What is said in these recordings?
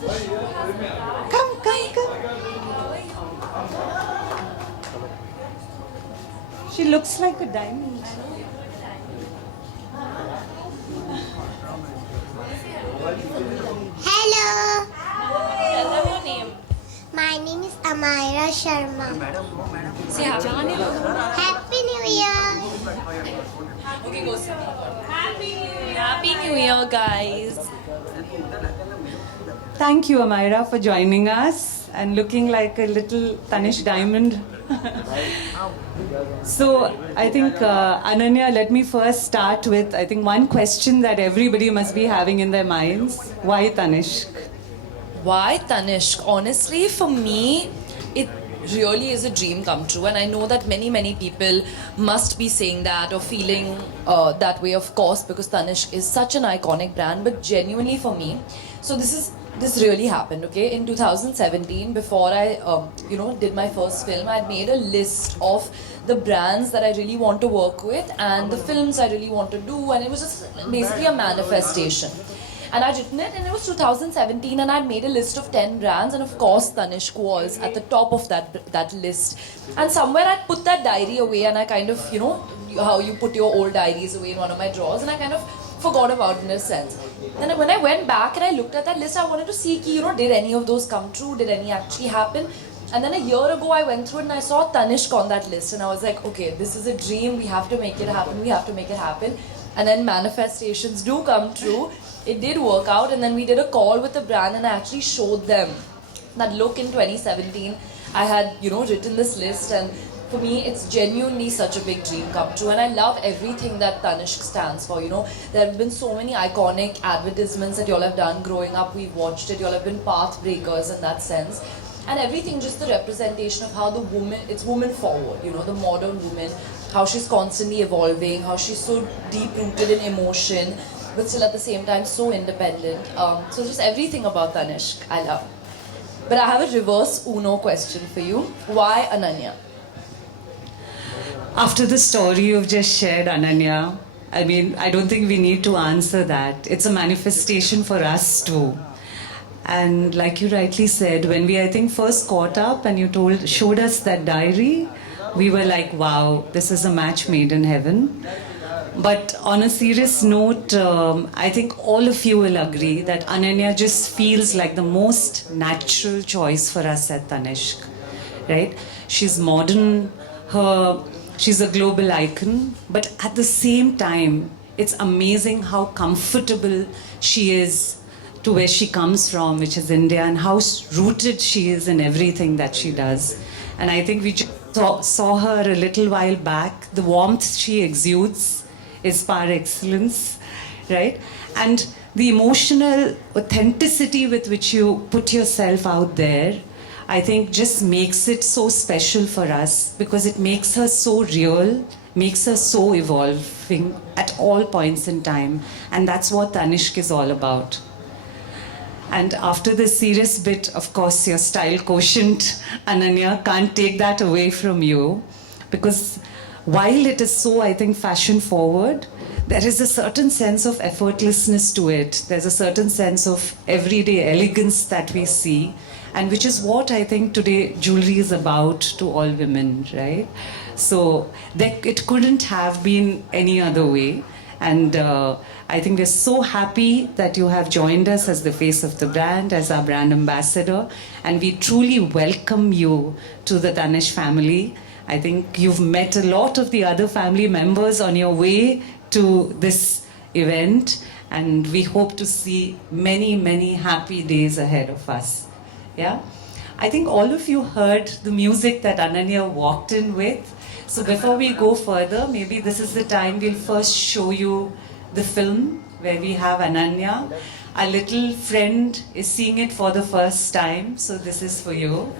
Come, come, come. She looks like a diamond. Hello, Tell them your name. my name is Amira Sharma. Say Happy New Year! Okay, go sit. Happy New Year. Happy New Year, guys. Thank you, Amira, for joining us and looking like a little Tanishq diamond. So, I think, Ananya, let me first start with, I think, one question that everybody must be having in their minds. Why Tanishq? Why Tanishq? Honestly, for me, it really is a dream come true, and I know that many people must be saying that or feeling that way, of course, because Tanishq is such an iconic brand. But genuinely for me, so this really happened. Okay, in 2017, before I did my first film, I made a list of the brands that I really want to work with and the films I really want to do, and it was just basically a manifestation. And I'd written it, and it was 2017, and I'd made a list of 10 brands, and of course Tanishq was at the top of that list. And somewhere I'd put that diary away, and I kind of, how you put your old diaries away in one of my drawers, and I kind of forgot about it in a sense. Then when I went back and I looked at that list, I wanted to see, did any of those come true? Did any actually happen? And then a year ago, I went through it and I saw Tanishq on that list, and I was like, okay, this is a dream. We have to make it happen. We have to make it happen. And then manifestations do come true. It did work out, and then we did a call with the brand, and I actually showed them that look in 2017. I had, written this list, and for me, it's genuinely such a big dream come true. And I love everything that Tanishq stands for. There have been so many iconic advertisements that y'all have done growing up. We've watched it. Y'all have been path breakers in that sense. And everything, just the representation of how the woman, it's woman forward, the modern woman, how she's constantly evolving, how she's so deep rooted in emotion, but still at the same time so independent. So just everything about Tanishq, I love. But I have a reverse Uno question for you. Why Ananya? After the story you've just shared, Ananya, I mean, I don't think we need to answer that. It's a manifestation for us too. And like you rightly said, when we, I think, first caught up and you showed us that diary, we were like, wow, this is a match made in heaven. But on a serious note, I think all of you will agree that Ananya just feels like the most natural choice for us at Tanishq, right? She's modern, she's a global icon, but at the same time, it's amazing how comfortable she is to where she comes from, which is India, and how rooted she is in everything that she does. And I think we just saw her a little while back. The warmth she exudes is par excellence, right? And the emotional authenticity with which you put yourself out there, I think just makes it so special for us, because it makes her so real, makes her so evolving at all points in time. And that's what Tanishq is all about. And after this serious bit, of course, your style quotient, Ananya, can't take that away from you. Because while it is so, I think, fashion forward, there is a certain sense of effortlessness to it. There's a certain sense of everyday elegance that we see, and which is what I think today jewelry is about to all women, right? So it couldn't have been any other way. And I think we're so happy that you have joined us as the face of the brand, as our brand ambassador. And we truly welcome you to the Tanishq family. I think you've met a lot of the other family members on your way to this event. And we hope to see many happy days ahead of us. Yeah? I think all of you heard the music that Ananya walked in with. So before we go further, maybe this is the time we'll first show you the film where we have Ananya. Our little friend is seeing it for the first time, so this is for you.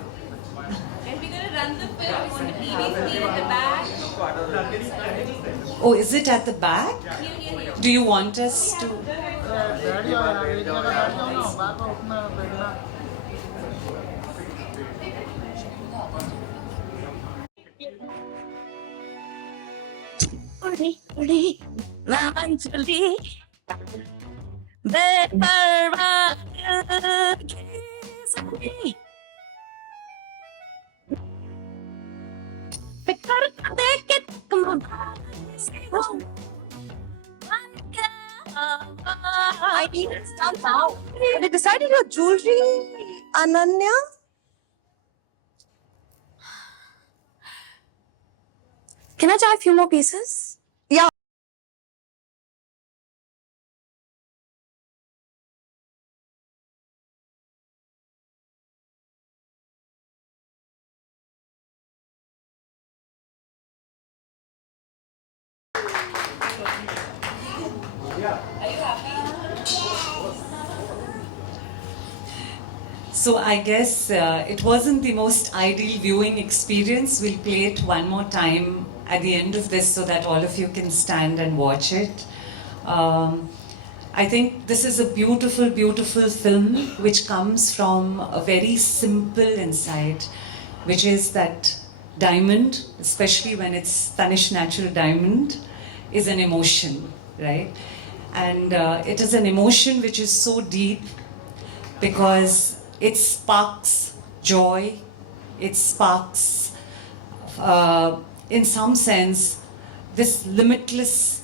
And we're gonna run the film. It's in the TV screen at the back. Oh, is it at the back? Do you want us to? It's done now. Have you decided your jewelry, Ananya? Can I try a few more pieces? Yeah. So I guess it wasn't the most ideal viewing experience. We'll play it one more time at the end of this so that all of you can stand and watch it. I think this is a beautiful, beautiful film which comes from a very simple insight, which is that diamond, especially when it's Tanishq natural diamond, is an emotion, right? And it is an emotion which is so deep because it sparks joy, it sparks, in some sense, this limitless,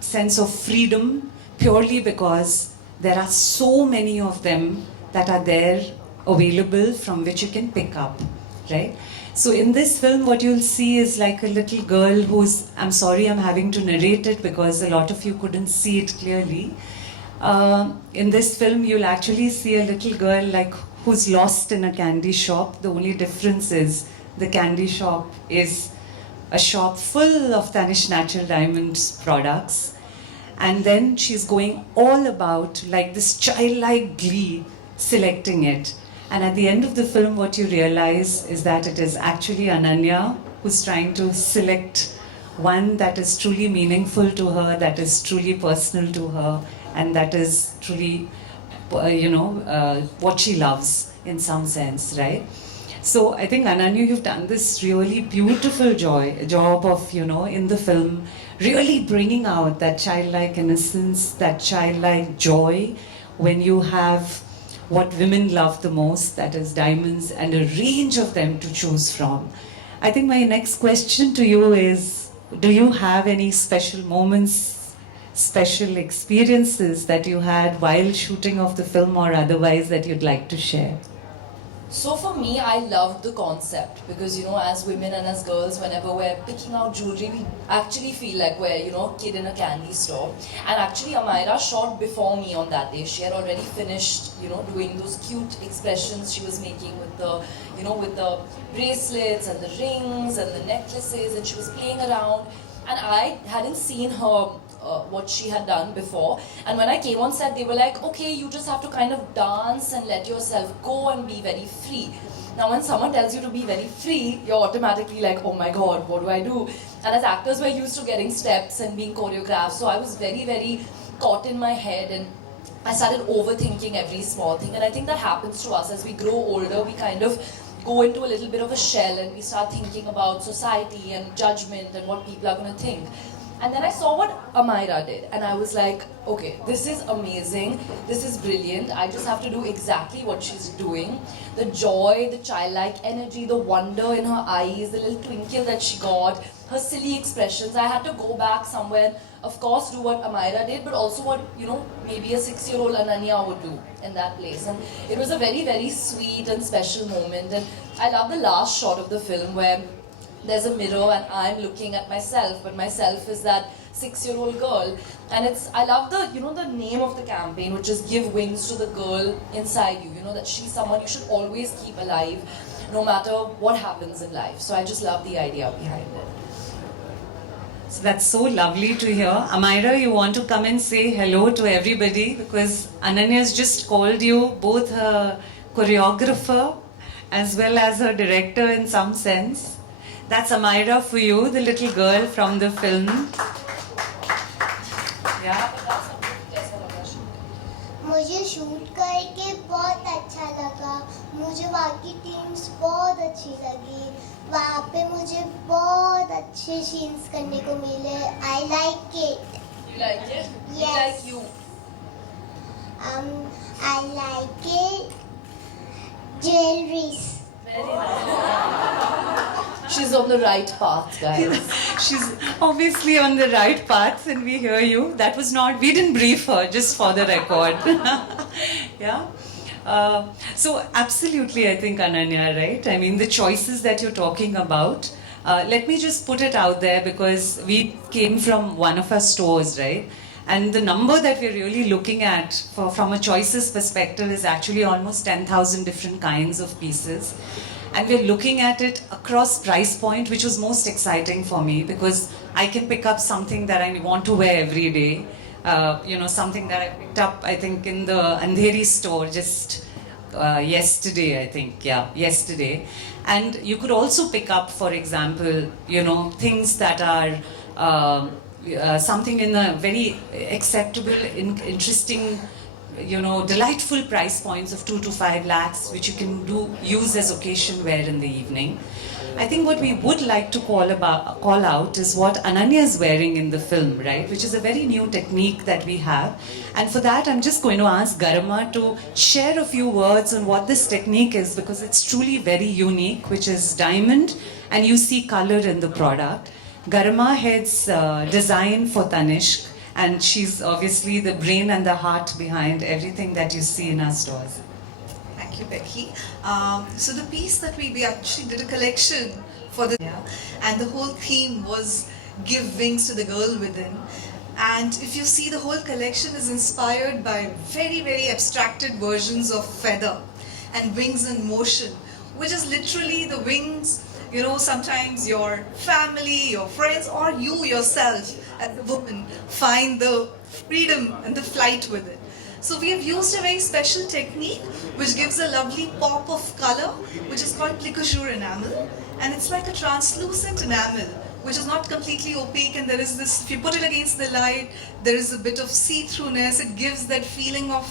sense of freedom, purely because there are so many of them that are there available from which you can pick up, right? So in this film, what you'll see is like a little girl who's, I'm sorry I'm having to narrate it because a lot of you couldn't see it clearly. In this film, you'll actually see a little girl like who's lost in a candy shop. The only difference is the candy shop is a shop full of Tanishq Natural Diamonds products. And then she's going all about, like this childlike glee, selecting it. And at the end of the film, what you realize is that it is actually Ananya who's trying to select one that is truly meaningful to her, that is truly personal to her, and that is truly, what she loves in some sense, right? So I think Ananya, you've done this really beautiful job of, in the film, really bringing out that childlike innocence, that childlike joy when you have what women love the most, that is diamonds, and a range of them to choose from. I think my next question to you is, do you have any special moments, special experiences that you had while shooting of the film or otherwise that you'd like to share? So for me, I loved the concept because, as women and as girls, whenever we're picking out jewelry, we actually feel like we're, a kid in a candy store. And actually, Amira shot before me on that day. She had already finished, doing those cute expressions she was making with the, with the bracelets and the rings and the necklaces, and she was playing around. And I hadn't seen her what she had done before, and when I came on set they were like, okay, you just have to kind of dance and let yourself go and be very free. Now when someone tells you to be very free, you're automatically like, oh my god, what do I do? And as actors we're used to getting steps and being choreographed, so I was very, very caught in my head, and I started overthinking every small thing. And I think that happens to us as we grow older. We kind of go into a little bit of a shell and we start thinking about society and judgment and what people are going to think. And then I saw what Amira did, and I was like, okay, this is amazing, this is brilliant, I just have to do exactly what she's doing. The joy, the childlike energy, the wonder in her eyes, the little twinkle that she got, her silly expressions. I had to go back somewhere and, of course, do what Amira did, but also what, maybe a 6-year-old Ananya would do in that place. And it was a very, very sweet and special moment. And I love the last shot of the film where there's a mirror and I'm looking at myself, but myself is that 6-year-old girl. And I love the, the name of the campaign, which is Give Wings to the Girl Inside You. That she's someone you should always keep alive, no matter what happens in life. So I just love the idea behind it. So that's so lovely to hear. Amira, you want to come and say hello to everybody because Ananya's just called you both her choreographer as well as her director in some sense. That's Amira for you, the little girl from the film. Yeah. मुझे shoot करके बहुत अच्छा लगा. मुझे वहाँ की teams बहुत अच्छी लगी. वहाँ पे मुझे बहुत अच्छे सीन्स करने को मिले. I like it. You like it? Yes. We like you. I like it. Jewelries. Very nice. She's on the right path, guys. She's obviously on the right path, and we hear you. That was not, we didn't brief her, just for the record. Yeah. So, absolutely, I think, Ananya, right? I mean, the choices that you're talking about, let me just put it out there because we came from one of our stores, right? And the number that we're really looking at from a choices perspective is actually almost 10,000 different kinds of pieces. And we're looking at it across price point, which was most exciting for me because I can pick up something that I want to wear every day. Something that I picked up, I think, in the Andheri store just yesterday, I think. Yeah, yesterday. And you could also pick up, for example, things that are something in a very acceptable, interesting, delightful price points of 2 to 5 lakhs, which you can use as occasion wear in the evening. I think what we would like to call out is what Ananya is wearing in the film, right? Which is a very new technique that we have. And for that, I'm just going to ask Garima to share a few words on what this technique is because it's truly very unique, which is diamond, and you see color in the product. Garima heads design for Tanishq, and she's obviously the brain and the heart behind everything that you see in our stores. Thank you, Becky. So the piece that we actually did a collection for the and the whole theme was give wings to the girl within. And if you see, the whole collection is inspired by very, very abstracted versions of feather and wings in motion, which is literally the wings. Sometimes your family, your friends, or you yourself as a woman find the freedom and the flight with it. So we have used a very special technique which gives a lovely pop of color, which is called plicojour enamel. And it's like a translucent enamel, which is not completely opaque, and there is this, if you put it against the light, there is a bit of see-throughness. It gives that feeling of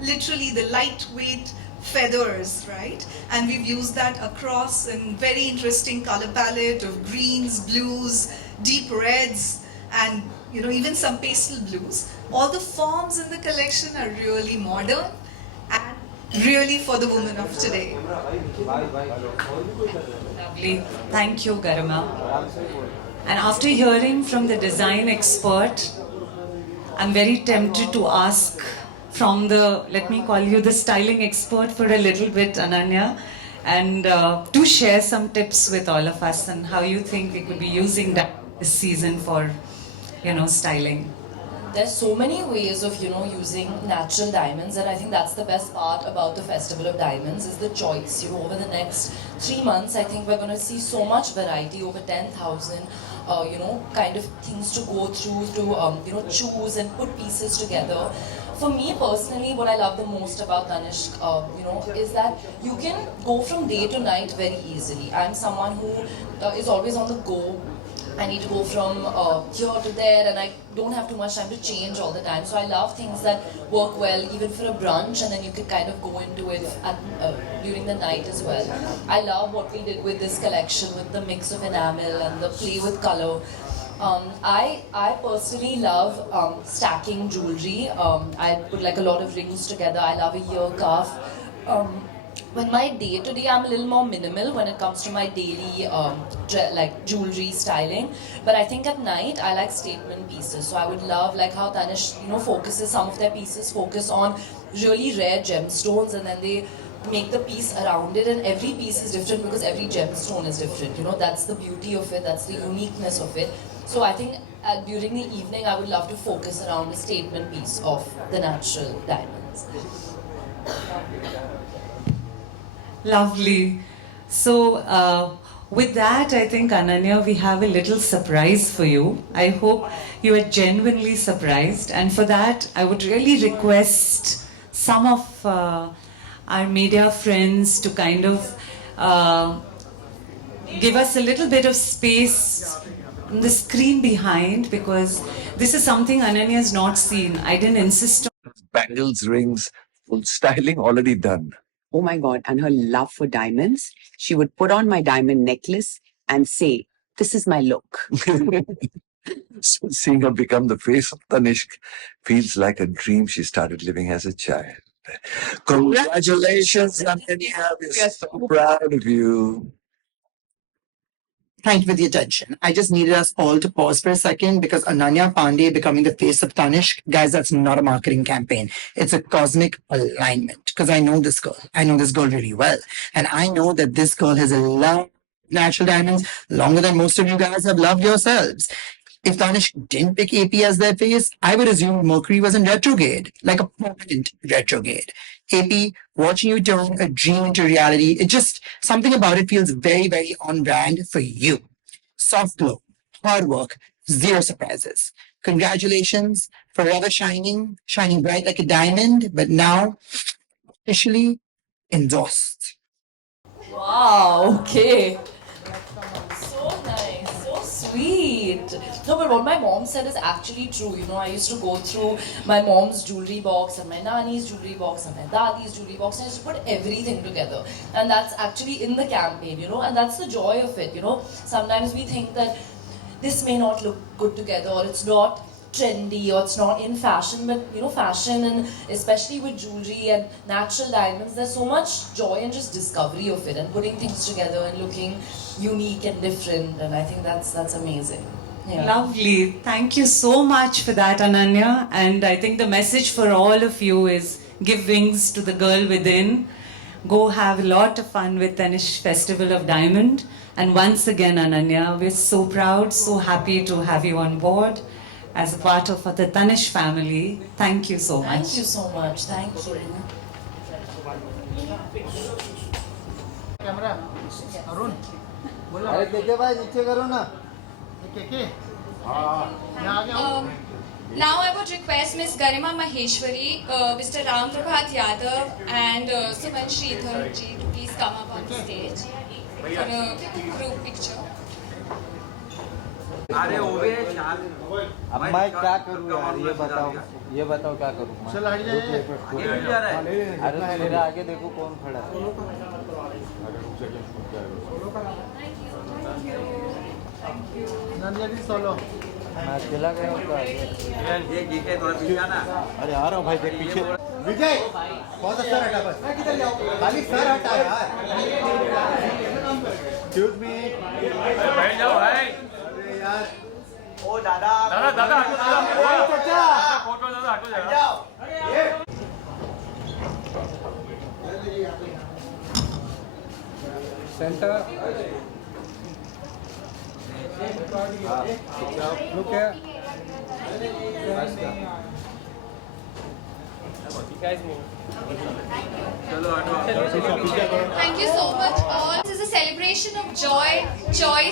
literally the lightweight feathers, right? And we've used that across in very interesting color palette of greens, blues, deep reds, and even some pastel blues. All the forms in the collection are really modern and really for the woman of today. Lovely. Thank you, Garima. And after hearing from the design expert, I'm very tempted to ask from the, let me call you the styling expert for a little bit, Ananya, and to share some tips with all of us and how you think we could be using that this season for, styling. There's so many ways of using natural diamonds, and I think that's the best part about the Festival of Diamonds is the choice. Over the next 3 months, I think we're going to see so much variety, over 10,000 kind of things to go through to choose and put pieces together. For me personally, what I love the most about Tanishq, is that you can go from day to night very easily. I'm someone who is always on the go. I need to go from here to there, and I don't have too much time to change all the time. So I love things that work well, even for a brunch, and then you can kind of go into it during the night as well. I love what we did with this collection, with the mix of enamel and the play with color. I personally love stacking jewelry. I put like a lot of rings together. I love a ear cuff. When my day-to-day, I'm a little more minimal when it comes to my daily like jewelry styling. But I think at night, I like statement pieces. So I would love like how Tanishq, focuses, some of their pieces focus on really rare gemstones, and then they make the piece around it, and every piece is different because every gemstone is different. That's the beauty of it, that's the uniqueness of it. So I think during the evening, I would love to focus around a statement piece of the natural diamonds. Lovely. So, with that, I think, Ananya, we have a little surprise for you. I hope you are genuinely surprised. And for that, I would really request some of our media friends to kind of give us a little bit of space on the screen behind, because this is something Ananya has not seen. I didn't insist on. Bangles, rings, full styling already done. Oh my God. And her love for diamonds. She would put on my diamond necklace and say, "This is my look." So seeing her become the face of Tanishq feels like a dream she started living as a child. Congratulations, Ananya. We're so proud of you. Thank you for the attention. I just needed us all to pause for a second because Ananya Panday becoming the face of Tanishq, guys, that's not a marketing campaign. It's a cosmic alignment because I know this girl. I know this girl really well. And I know that this girl has a love natural diamonds longer than most of you guys have loved yourselves. If Tanishq didn't pick AP as their face, I would assume Mercury was in retrograde, like a permanent retrograde. AP, watching you turn a dream into reality, it just, something about it feels very, very on brand for you. Soft glow, hard work, zero surprises. Congratulations, forever shining, shining bright like a diamond, but now officially endorsed. Wow, okay. So nice, so sweet. No, but what my mom said is actually true. You know, I used to go through my mom's jewelry box and my nani's jewelry box and my dadi's jewelry box, and I used to put everything together. And that's actually in the campaign, you know, and that's the joy of it, you know. Sometimes we think that this may not look good together, or it's not trendy, or it's not in fashion, but you know, fashion, and especially with jewelry and natural diamonds, there's so much joy and just discovery of it, and putting things together and looking unique and different, and I think that's amazing. Yeah. Lovely. Thank you so much for that, Ananya. And I think the message for all of you is give wings to the girl within. Go have a lot of fun with Tanishq Festival of Diamond. And once again, Ananya, we're so proud, so happy to have you on board as a part of the Tanishq family. Thank you so much. Thank you so much. Thank you. Now I would request Ms. Garima Maheshwari, Mr. Ram Prabhat Yadav and Suman Sridhar ji to please come up on stage for a group picture. अब मैं क्या करूँ यार, ये बताओ क्या करूँ मैं? अरे मेरे आगे देखो कौन खड़ा है। मैं अकेला गया हूँ तो अरे आ रहा हूँ भाई, देख पीछे विजय बहुत अच्छा हटा, बस किधर जाओ, खाली सर हटा यार। एक्सक्यूज मी, बैठ जाओ भाई। अरे यार ओ दादा हटो चाचा, फोटो दादा हटो जाओ। Centre look here. Thank you so much all. This is a celebration of joy, choice